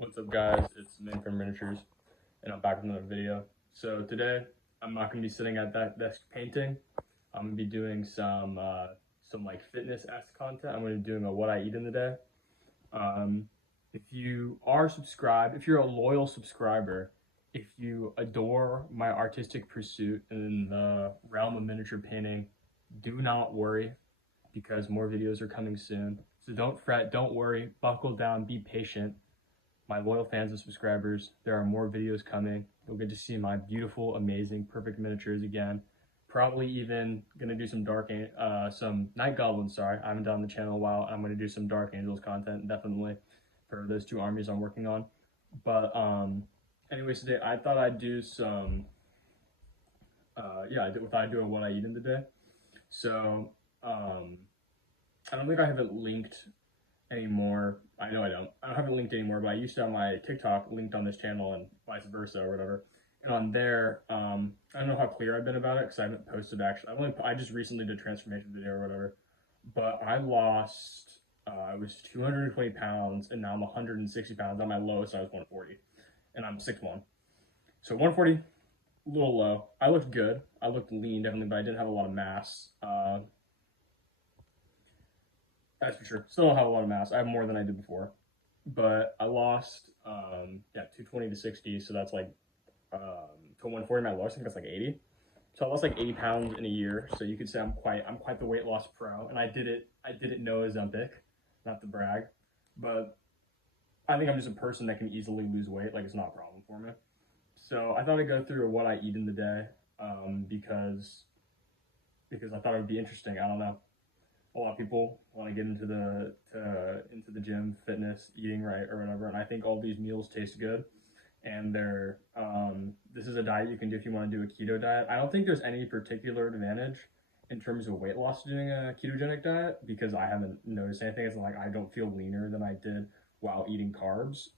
What's up, guys? It's Minecraft Miniatures, and I'm back with another video. So today, I'm not going to be sitting at that desk painting. I'm going to be doing some like fitness-esque content. I'm going to be doing a what I eat in the day. If you are subscribed, if you're a loyal subscriber, if you adore my artistic pursuit in the realm of miniature painting, do not worry, because more videos are coming soon. So don't fret, don't worry, buckle down, be patient. My loyal fans and subscribers, there are more videos coming. You'll get to see my beautiful, amazing, perfect miniatures again. Probably even gonna do some some Night Goblins. Sorry, I haven't done the channel in a while. I'm gonna do some Dark Angels content definitely for those two armies I'm working on. But anyways, today I thought I'd do some I thought I'd do a what I eat in the day. So I don't think I have it linked anymore. I know I don't have it linked anymore, but I used to have my TikTok linked on this channel and vice versa or whatever. And on there, I don't know how clear I've been about it because I haven't posted actually. I just recently did a transformation video or whatever, but I lost, I was 220 pounds and now I'm 160 pounds. On my lowest, I was 140 and I'm 6'1". So 140, a little low. I looked good. I looked lean definitely, but I didn't have a lot of mass. That's for sure. Still don't have a lot of mass. I have more than I did before, but I lost 220 to 60. So that's like to 140. My lowest, I think that's like 80. So I lost like 80 pounds in a year. So you could say I'm quite the weight loss pro. And I did it no Ozempic, not to brag, but I think I'm just a person that can easily lose weight. Like it's not a problem for me. So I thought I'd go through what I eat in the day, because I thought it would be interesting. I don't know. A lot of people want to get into the gym, fitness, eating right or whatever, and I think all these meals taste good. And they're this is a diet you can do if you want to do a keto diet. I don't think there's any particular advantage in terms of weight loss doing a ketogenic diet because I haven't noticed anything. It's like I don't feel leaner than I did while eating carbs.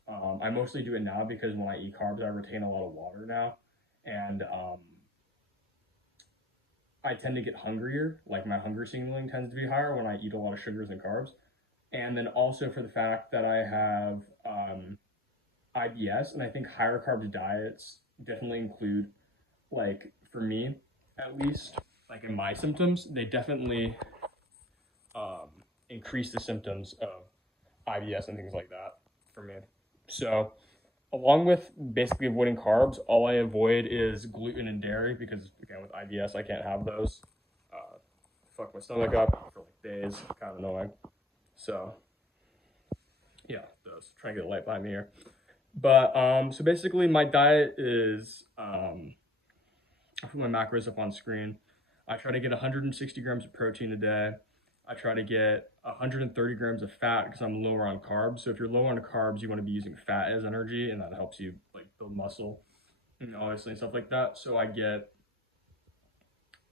I mostly do it now because when I eat carbs, I retain a lot of water now, and I tend to get hungrier. Like my hunger signaling tends to be higher when I eat a lot of sugars and carbs. And then also for the fact that I have IBS, and I think higher carbs diets definitely include, like for me at least, like in my symptoms, they definitely increase the symptoms of IBS and things like that for me. So along with basically avoiding carbs, all I avoid is gluten and dairy because, again, with IBS, I can't have those. Fuck my stomach up for like days, kind of annoying. So, yeah, those. Trying to get a light behind me here. But, so basically my diet is, I'll put my macros up on screen. I try to get 160 grams of protein a day. I try to get 130 grams of fat because I'm lower on carbs. So if you're low on carbs, you want to be using fat as energy, and that helps you like build muscle, and obviously and stuff like that. So I get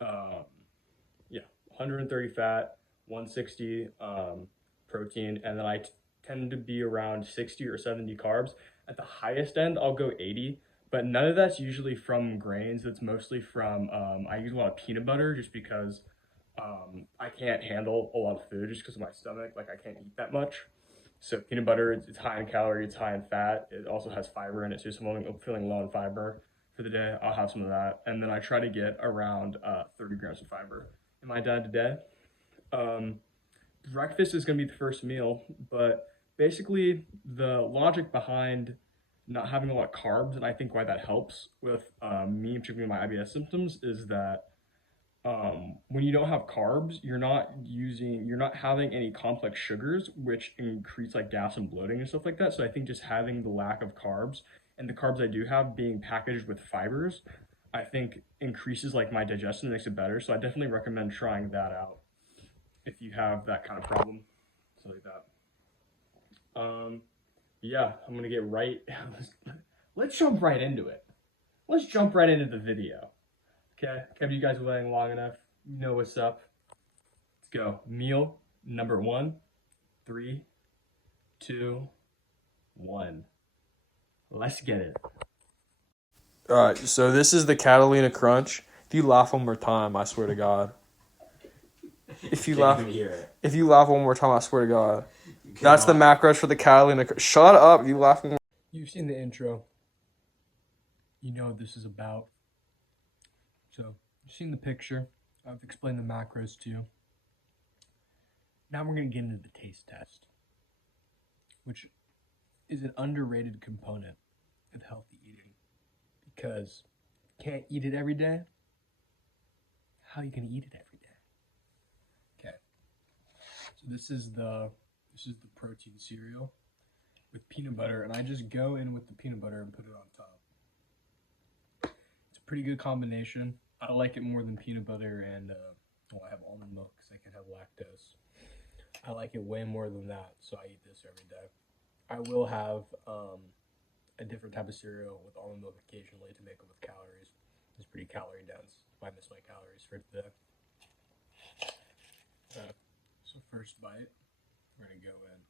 130 fat, 160 protein, and then I tend to be around 60 or 70 carbs. At the highest end, I'll go 80. But none of that's usually from grains. It's mostly from, I use a lot of peanut butter just because I can't handle a lot of food just because of my stomach. Like I can't eat that much. So peanut butter, it's high in calories, it's high in fat. It also has fiber in it too. So if I'm feeling low in fiber for the day, I'll have some of that. And then I try to get around 30 grams of fiber in my diet today. Breakfast is going to be the first meal, but basically the logic behind not having a lot of carbs, and I think why that helps with me, particularly my IBS symptoms, is that when you don't have carbs, you're not having any complex sugars, which increase like gas and bloating and stuff like that. So I think just having the lack of carbs and the carbs I do have being packaged with fibers, I think increases like my digestion and makes it better. So I definitely recommend trying that out if you have that kind of problem, something like that. Yeah, I'm gonna get right. Let's jump right into it. Let's jump right into the video. Okay, have you guys been waiting long enough? You know what's up. Let's go. Meal number 1. 3, 2, 1. Let's get it. All right, so this is the Catalina Crunch. If you laugh one more time, I swear to God. If you laugh one more time, I swear to God. That's the macros for the Catalina. Shut up! You laughing. You've seen the intro. You know what this is about. So, you've seen the picture. I've explained the macros to you. Now we're going to get into the taste test, which is an underrated component of healthy eating because you can't eat it every day. How are you going to eat it every day? Okay. So this is the protein cereal with peanut butter, and I just go in with the peanut butter and put it on top. It's a pretty good combination. I like it more than peanut butter and I have almond milk because I can have lactose. I like it way more than that, so I eat this every day. I will have a different type of cereal with almond milk occasionally to make up with calories. It's pretty calorie dense. If I miss my calories for today. So first bite, we're gonna go in.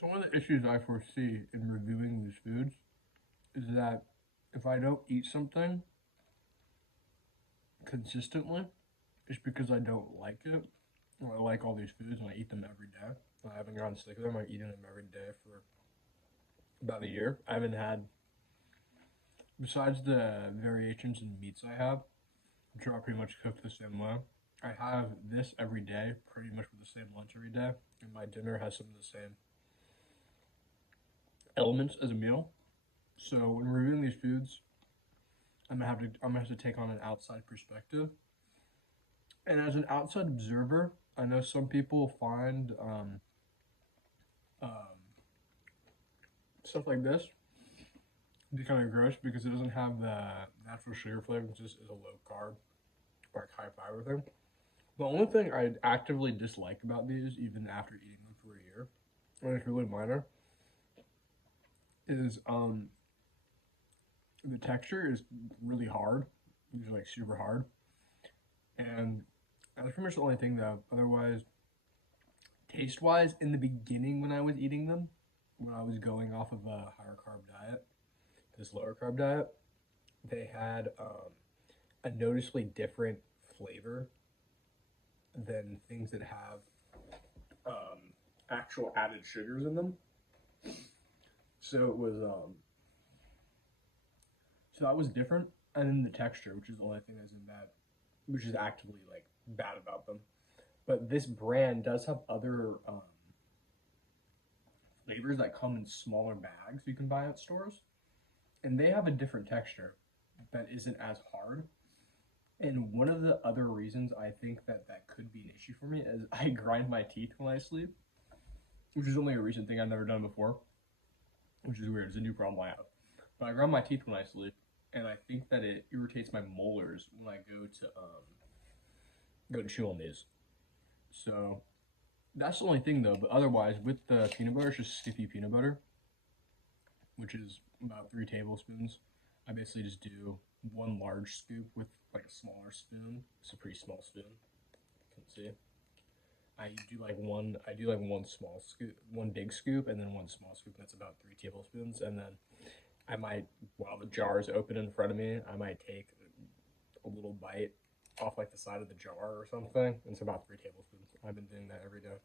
So one of the issues I foresee in reviewing these foods is that if I don't eat something consistently, it's because I don't like it. I like all these foods and I eat them every day. I haven't gotten sick of them. I'm eating them every day for about a year. I haven't had, besides the variations in meats I have, which are pretty much cooked the same way, I have this every day, pretty much with the same lunch every day. And my dinner has some of the same elements as a meal. So when reviewing these foods, I'm gonna have to take on an outside perspective. And as an outside observer, I know some people find stuff like this to be kind of gross because it doesn't have the natural sugar flavor. It just is a low carb or like high fiber thing. The only thing I actively dislike about these, even after eating them for a year, and it's really minor, is the texture is really hard. It's like super hard, and that's pretty much the only thing though. Otherwise, taste wise, in the beginning when I was eating them, when I was going off of a higher carb diet, this lower carb diet, they had a noticeably different flavor than things that have actual added sugars in them. So it was so that was different, and then the texture, which is the only thing that's in bad, which is actively like bad about them. But this brand does have other flavors that come in smaller bags you can buy at stores, and they have a different texture that isn't as hard. And one of the other reasons I think that that could be an issue for me is I grind my teeth when I sleep, which is only a recent thing I've never done before, which is weird. It's a new problem I have. But I grind my teeth when I sleep, and I think that it irritates my molars when I go to chew on these. So that's the only thing though. But otherwise, with the peanut butter, it's just Skippy peanut butter, which is about 3 tablespoons. I basically just do one large scoop with like a smaller spoon. It's a pretty small spoon. You can see. I do like one small scoop, one big scoop, and then one small scoop. That's about 3 tablespoons. And then I might, while the jar is open in front of me, I might take a little bite off like the side of the jar or something. It's about 3 tablespoons. I've been doing that every day.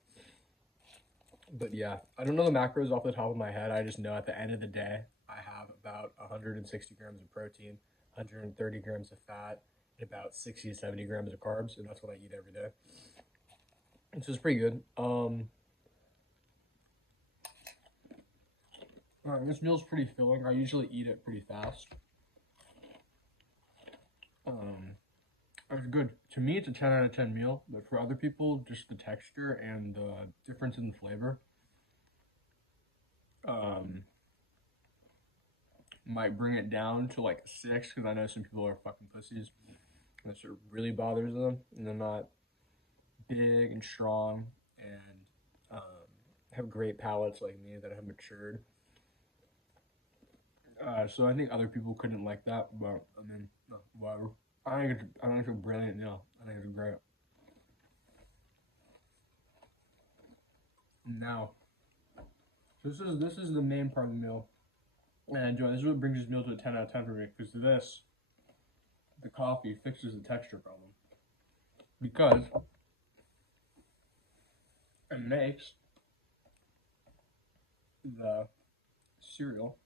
But yeah, I don't know the macros off the top of my head. I just know at the end of the day, I have about 160 grams of protein, 130 grams of fat, and about 60 to 70 grams of carbs, and that's what I eat every day. And so it's pretty good. This meal's pretty filling. I usually eat it pretty fast. It's good. To me, it's a 10 out of 10 meal, but for other people, just the texture and the difference in the flavor might bring it down to like 6, because I know some people are fucking pussies. And that sort of really bothers them, and they're not big and strong and have great palates like me that have matured. So I think other people couldn't like that, but I mean, no, whatever. I think it's a brilliant meal. I think it's great. Now, So this is the main part of the meal, and I enjoy. This is what brings this meal to a 10 out of 10 for me, because the coffee fixes the texture problem, because it makes the cereal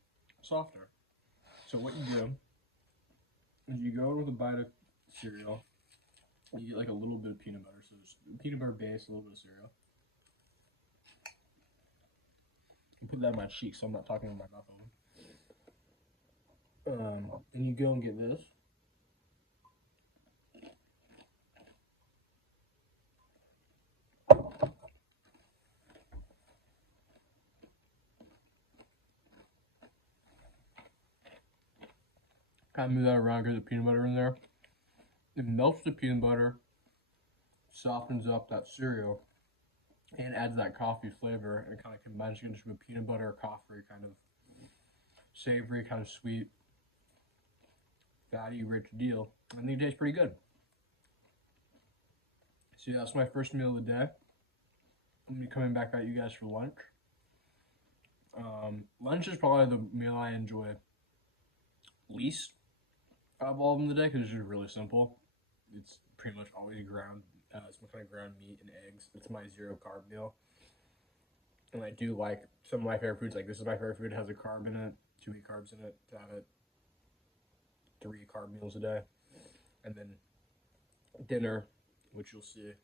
softer. So what you do is you go with a bite of cereal, and you get like a little bit of peanut butter. So there's peanut butter base, a little bit of cereal. And put that in my cheek, so I'm not talking with my mouth open. And you go and get this. Kind of move that around, get the peanut butter in there. It melts the peanut butter, softens up that cereal, and adds that coffee flavor, and it kind of combines it into a peanut butter coffee, kind of savory, kind of sweet, fatty, rich deal. I think it tastes pretty good. So yeah, that's my first meal of the day. I'm gonna be coming back at you guys for lunch. Lunch is probably the meal I enjoy least out of all of them today, because it's just really simple. It's pretty much always ground, some kind of ground meat and eggs. It's my 0 carb meal. And I do like some of my favorite foods. Like this is my favorite food. It has a carb in it, 2 carbs in it, to have it 3 carb meals a day. And then dinner, which you'll see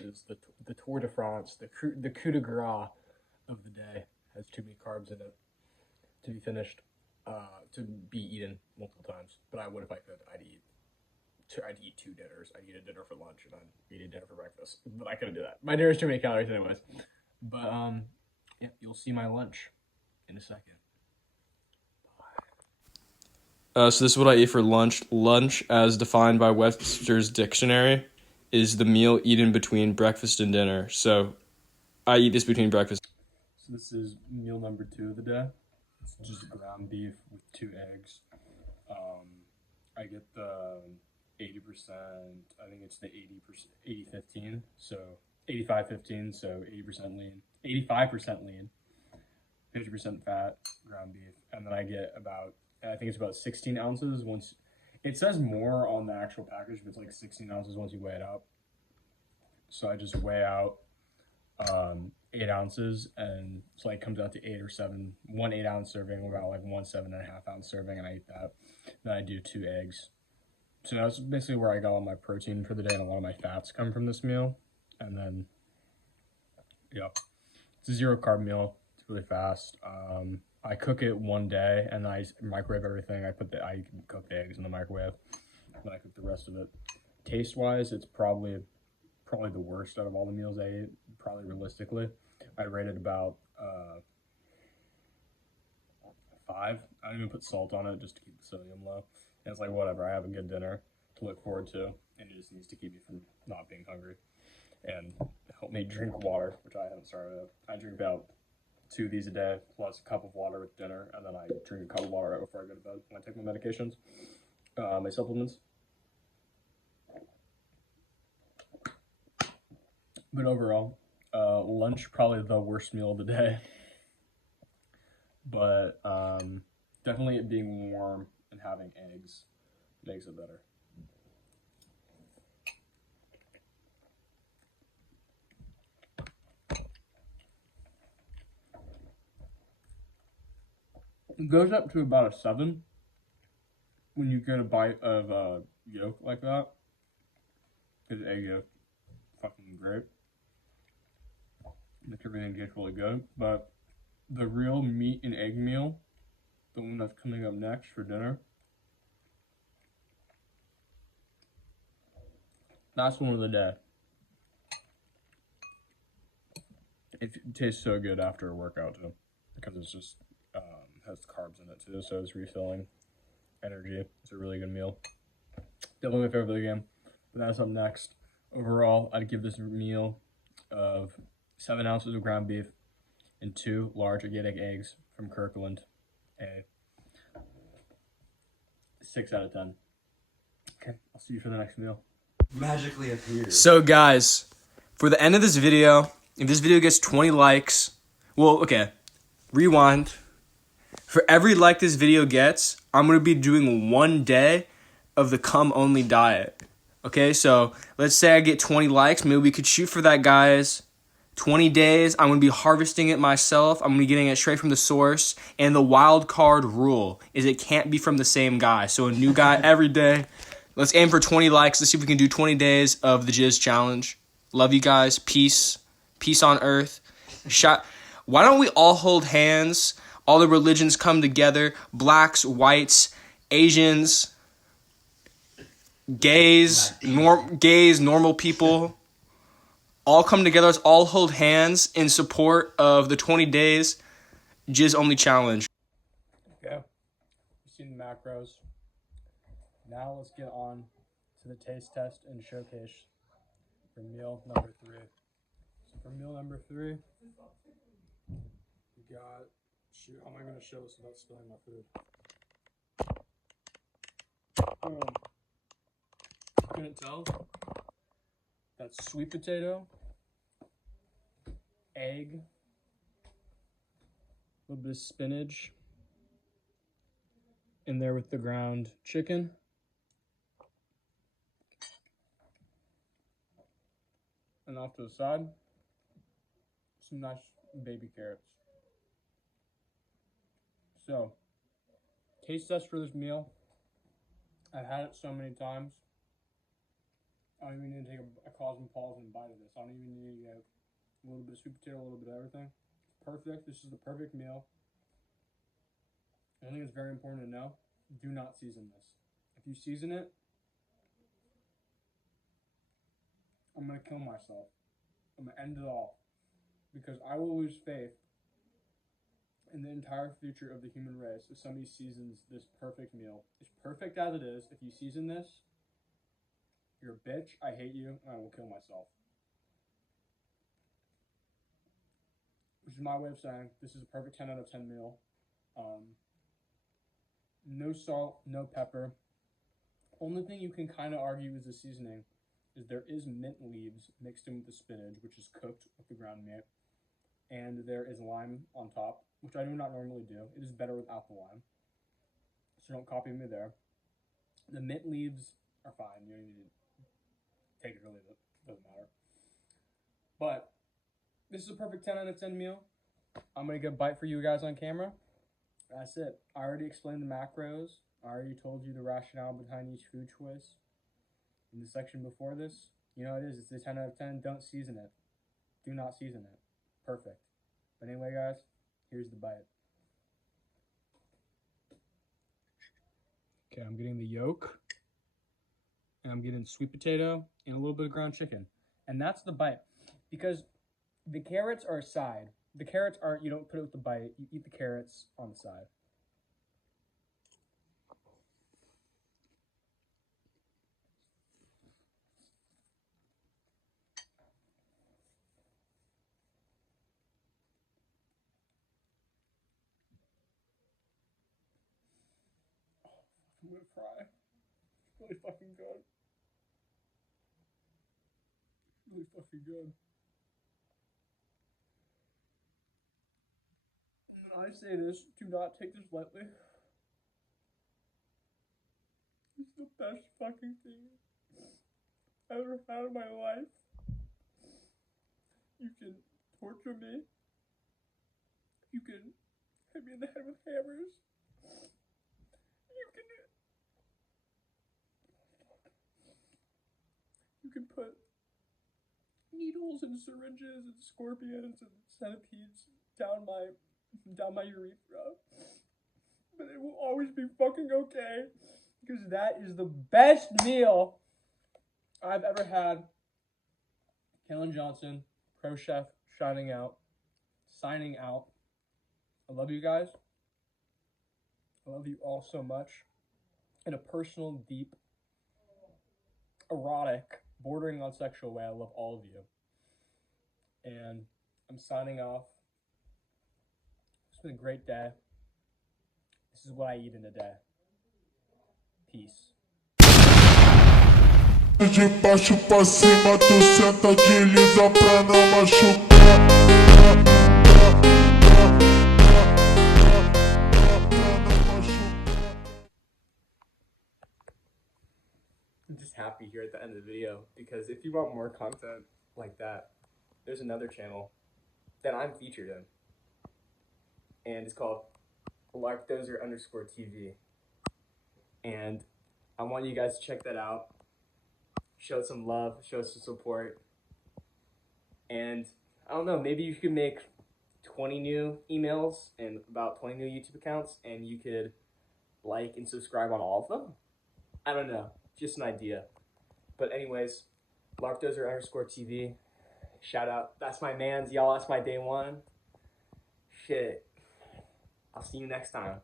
is the Tour de France, the coup de grace of the day, has 2 carbs in it to be finished, to be eaten multiple times. But I would if I could. I'd eat 2 dinners. I'd eat a dinner for lunch and I'd eat a dinner for breakfast. But I couldn't do that. My dinner's too many calories anyways. But yeah, you'll see my lunch in a second. So this is what I eat for lunch. Lunch, as defined by Webster's Dictionary, is the meal eaten between breakfast and dinner. So I eat this between breakfast. So this is meal number 2 of the day. It's just ground beef with 2 eggs. I get the 80%, I think it's the 80-15, so 85-15, so 80% lean, 85% lean, 50% fat, ground beef, and then I get about, I think it's about 16 ounces once, it says more on the actual package, but it's like 16 ounces once you weigh it out. So I just weigh out 8 ounces, and it's like comes out to 8 or 7, 1 8-ounce serving, about like 1 7.5-ounce serving, and I eat that. Then I do 2 eggs. So that's basically where I got all my protein for the day, and a lot of my fats come from this meal. And then, yeah, it's a 0 carb meal. It's really fast. I cook it one day, and I microwave everything. I cook the eggs in the microwave, and then I cook the rest of it. Taste wise, it's probably the worst out of all the meals I ate. Probably realistically, I rated about 5. I don't even put salt on it just to keep the sodium low. And it's like, whatever, I have a good dinner to look forward to, and it just needs to keep me from not being hungry and help me drink water, which I haven't started with. I drink about 2 of these a day, plus a cup of water with dinner, and then I drink a cup of water right before I go to bed when I take my medications, my supplements. But overall, lunch probably the worst meal of the day. But definitely it being warm and having eggs makes it better. It goes up to about a 7 when you get a bite of yolk like that. Because egg yolk fucking great. Makes everything taste really good. But the real meat and egg meal, the one that's coming up next for dinner, that's one of the day. It tastes so good after a workout too, because it's just has carbs in it too, so it's refilling energy. It's a really good meal. Definitely my favorite video game. But that's up next. Overall, I'd give this meal of 7 ounces of ground beef and 2 large organic eggs from Kirkland a 6 out of 10. Okay, I'll see you for the next meal. Magically appears. So guys, for the end of this video, if this video gets 20 likes, well, okay, rewind. For every like this video gets, I'm going to be doing 1 day of the come only diet. Okay, so let's say I get 20 likes. Maybe we could shoot for that, guys. 20 days, I'm going to be harvesting it myself. I'm going to be getting it straight from the source. And the wild card rule is it can't be from the same guy. So a new guy every day. Let's aim for 20 likes. Let's see if we can do 20 days of the Jizz Challenge. Love you guys. Peace. Peace on earth. Why don't we all hold hands? All the religions come together. Blacks, whites, Asians, gays, normal people. All come together. Let's all hold hands in support of the 20 days Jizz Only Challenge. Okay. You've seen the macros. Now let's get on to the taste test and showcase for meal number 3. So for meal number 3, we got, shoot, how am I going to show this without spilling my food? Couldn't tell. That's sweet potato, egg, a little bit of spinach in there with the ground chicken. And off to the side, some nice baby carrots. So, taste test for this meal. I've had it so many times. I don't even need to take a cosmopolitan bite of this. I don't even need to get a little bit of sweet potato, a little bit of everything. It's perfect. This is the perfect meal. I think it's very important to know. Do not season this. If you season it, I'm going to kill myself. I'm going to end it all. Because I will lose faith in the entire future of the human race if somebody seasons this perfect meal. It's perfect as it is. If you season this, you're a bitch, I hate you, and I will kill myself. Which is my way of saying this is a perfect 10 out of 10 meal. No salt, no pepper. Only thing you can kind of argue is the seasoning is there is mint leaves mixed in with the spinach, which is cooked with the ground meat. And there is lime on top, which I do not normally do. It is better without the lime. So don't copy me there. The mint leaves are fine. You don't need to take it or leave it. Doesn't matter. But this is a perfect 10 out of 10 meal. I'm going to get a bite for you guys on camera. That's it. I already explained the macros. I already told you the rationale behind each food choice. In the section before this, you know what it is. It's a 10 out of 10. Don't season it. Do not season it. Perfect. But anyway, guys, here's the bite. Okay, I'm getting the yolk. And I'm getting sweet potato and a little bit of ground chicken. And that's the bite. Because the carrots are a side. The carrots aren't, you don't put it with the bite. You eat the carrots on the side. I'm gonna cry. It's really fucking good. Really fucking good. And I say this, do not take this lightly. It's the best fucking thing I've ever had in my life. You can torture me. You can hit me in the head with hammers. You can put needles and syringes and scorpions and centipedes down my urethra. But it will always be fucking okay. Because that is the best meal I've ever had. Kellen Johnson, Pro Chef, signing out. I love you guys. I love you all so much. In a personal, deep, erotic, bordering on sexual way, I love all of you. And I'm signing off. It's been a great day. This is what I eat in a day. Peace. De baixo pra cima, tu senta, desliza pra não machucar. the end of the video, because if you want more content like that, there's another channel that I'm featured in, and it's called LarkDozer_TV. And I want you guys to check that out. Show some love, show some support. And I don't know, maybe you could make 20 new emails and about 20 new YouTube accounts, and you could like and subscribe on all of them. I don't know, just an idea. But anyways, LarkDozer_TV. Shout out. That's my man's, y'all. That's my day one. Shit. I'll see you next time.